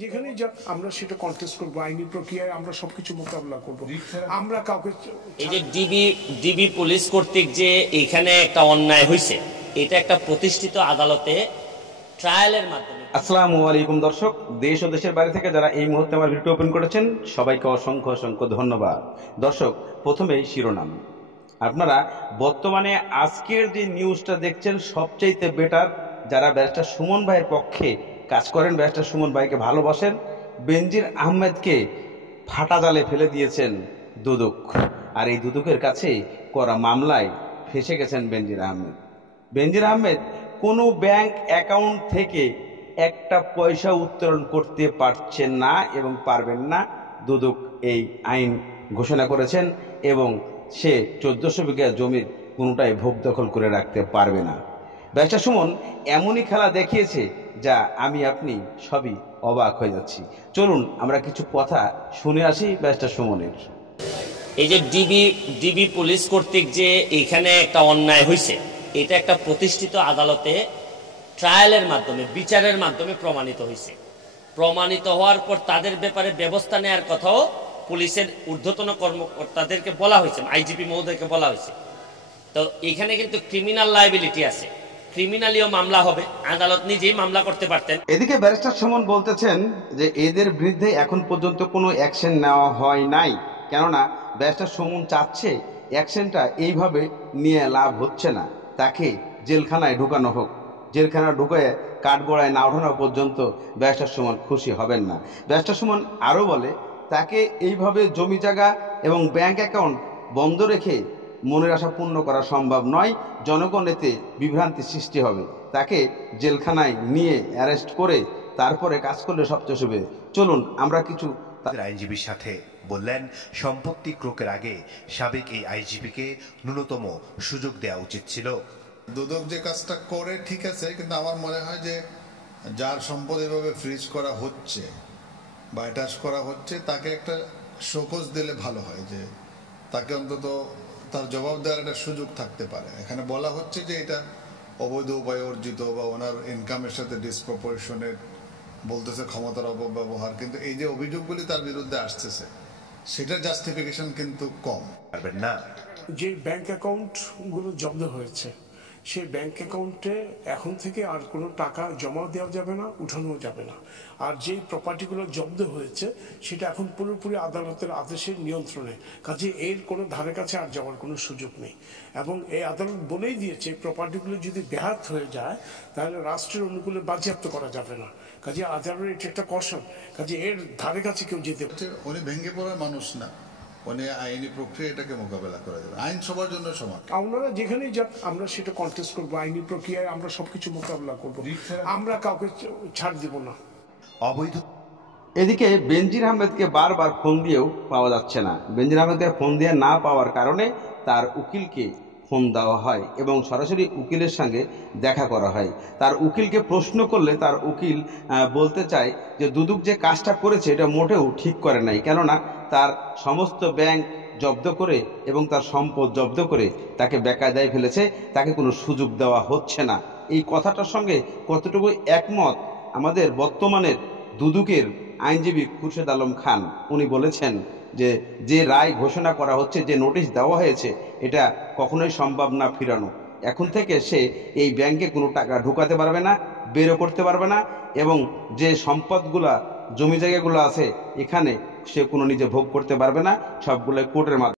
যেখানেই যাক আমরা সেটা কন্টেস্ট করবো, আইনি প্রক্রিয়ায় আমরা সবকিছু মোকাবিলা করবো। আমরা কাউকে এই যে ডিবি পুলিশ কর্তৃক যে এখানে একটা অন্যায় হয়েছে, এটা একটা প্রতিষ্ঠিত আদালতে ট্রায়ালের মাধ্যমে। আসসালামু আলাইকুম দর্শক, দেশ ও দেশের বাইরে থেকে যারা এই মুহূর্তে আমার ভিডিও ওপেন করেছেন সবাইকে অসংখ্য অসংখ্য ধন্যবাদ। দর্শক, প্রথমেই শিরোনাম। আপনারা বর্তমানে আজকের যে নিউজটা দেখছেন সবচাইতে বেটার, যারা ব্যারিস্টার সুমন ভাইয়ের পক্ষে কাজ করেন, ব্যারিস্টার সুমন ভাইকে ভালোবাসেন, বেনজির আহমেদকে ফাটা জালে ফেলে দিয়েছেন দুদক। আর এই দুদকের কাছে করা মামলায় ফেসে গেছেন বেনজির আহমেদ। বেনজির আহমেদ কোনো ব্যাংক অ্যাকাউন্ট থেকে একটা পয়সা উত্তোলন করতে পারছেন না এবং পারবেন না। দুদক এই আইন ঘোষণা করেছেন এবং সে 1400 বিঘা জমির কোনোটাই ভোগ দখল করে রাখতে পারবে না। ব্যারিস্টার সুমন এমনই খেলা দেখিয়েছে যা আমি আপনি সবই অবাক হয়ে যাচ্ছি। চলুন আমরা কিছু কথা শুনে আসি ব্যারিস্টার সুমনের। এই যে ডিবি পুলিশ কর্তৃক যে এখানে একটা অন্যায় হয়েছে, এটা একটা প্রতিষ্ঠিত আদালতে ট্রায়ালের মাধ্যমে, বিচারের মাধ্যমে প্রমাণিত হয়েছে। প্রমাণিত হওয়ার পর তাদের ব্যাপারে ব্যবস্থা নেওয়ার কথাও পুলিশের ঊর্ধ্বতন কর্মকর্তাদেরকে বলা হয়েছে, আইজিপি মহোদয়কে বলা হয়েছে। তো এখানে কিন্তু ক্রিমিনাল লায়াবিলিটি আছে, ক্রিমিনালিও মামলা হবে, আদালত নিজেই মামলা করতে পারতেন। এদিকে ব্যারিস্টার সুমন বলতেছেন যে এদের বিরুদ্ধে এখন পর্যন্ত কোনো অ্যাকশন নেওয়া হয় নাই, কেননা ব্যারিস্টার সুমন চাচ্ছে অ্যাকশনটা এইভাবে নিয়ে লাভ হচ্ছে না, তাকে জেলখানায় ঢুকানো হোক। জেলখানা ঢুকে কাঠগড়ায় না ওঠানো পর্যন্ত ব্যারিস্টার সুমন খুশি হবেন না। ব্যারিস্টার সুমন আরও বলে, তাকে এইভাবে জমি জায়গা এবং ব্যাংক অ্যাকাউন্ট বন্ধ রেখে মনের আশা পূর্ণ করা সম্ভব নয়। জনগণ এতে বিভ্রান্তি সৃষ্টি হবে। তাকে জেলখানায় নিয়ে অ্যারেস্ট করে তারপরে কাজ করলে সবচেয়ে সুবিধা। চলুন আমরা কিছু আইনজীবীর সাথে বললেন, সম্পত্তি ক্রোকের আগে সাবেক এই আইজিপিকে ন্যূনতম সুযোগ দেওয়া উচিত ছিল। দুদক যে কাজটা করে ঠিক আছে, কিন্তু আমার মনে হয় যে যার সম্পদ এভাবে ফ্রিজ করা হচ্ছে বা অ্যাটাচ করা হচ্ছে, তাকে একটা শোকজ দিলে ভালো হয়, যে তাকে অন্তত তার জবাব দেওয়ার একটা সুযোগ থাকতে পারে। এখানে বলা হচ্ছে যে এটা অবৈধ উপায়ে অর্জিত বা ওনার ইনকামের সাথে ডিসপ্রপোর্শনেট, বলতেছে ক্ষমতার অপব্যবহার, কিন্তু এই যে অভিযোগগুলি তার বিরুদ্ধে আসতেছে সেটার জাস্টিফিকেশন কিন্তু কম। পারবেন না। যে ব্যাংক অ্যাকাউন্টগুলো জব্দ হয়েছে, সেই ব্যাংক অ্যাকাউন্টে এখন থেকে আর কোনো টাকা জমা দেওয়া যাবে না, উঠানো যাবে না। আর যেই প্রপার্টিগুলো জব্দ হয়েছে সেটা এখন পুরোপুরি আদালতের আদেশের নিয়ন্ত্রণে, কাজে এর কোনো ধারে কাছে আর যাওয়ার কোনো সুযোগ নেই। এবং এই আদালত বলেই দিয়েছে, প্রপার্টিগুলো যদি ব্যাহত হয়ে যায় তাহলে রাষ্ট্রের অনুকূলে বাজেয়াপ্ত করা যাবে না। কাজে আদালতের এটা একটা কৌশল, কাজে এর ধারে কাছে কেউ যেতে। উনি ভেঙে পড়ার মানুষ না, উনি আইনি প্রক্রিয়া এটাকে মোকাবেলা করা যাবে। আইন সবার জন্য সমান। আপনারা যেখানেই যাক আমরা সেটা কন্টেস্ট করবো, আইনি প্রক্রিয়ায় আমরা সবকিছু মোকাবিলা করবো। আমরা কাউকে ছাড় দিব না। অবৈধ। এদিকে বেনজির আহমেদকে বারবার ফোন দিয়েও পাওয়া যাচ্ছে না। বেনজির আহমেদকে ফোন দিয়ে না পাওয়ার কারণে তার উকিলকে ফোন দেওয়া হয় এবং সরাসরি উকিলের সঙ্গে দেখা করা হয়। তার উকিলকে প্রশ্ন করলে তার উকিল বলতে চায় যে দুদক যে কাজটা করেছে এটা মোটেও ঠিক করে নাই, কেননা তার সমস্ত ব্যাংক জব্দ করে এবং তার সম্পদ জব্দ করে তাকে বেকায়দায় ফেলেছে, তাকে কোনো সুযোগ দেওয়া হচ্ছে না। এই কথাটার সঙ্গে কতটুকু একমত আমাদের বর্তমানের দুদকের আইনজীবী খুরশেদ আলম খান। উনি বলেছেন যে যে রায় ঘোষণা করা হচ্ছে, যে নোটিশ দেওয়া হয়েছে, এটা কখনোই সম্ভব না ফিরানো। এখন থেকে সে এই ব্যাংকে কোনো টাকা ঢুকাতে পারবে না, বেরও করতে পারবে না, এবং যে সম্পদগুলা জমি জায়গাগুলো আছে এখানে সে কোনো নিজে ভোগ করতে পারবে না, সবগুলো কোর্টের মাধ্যমে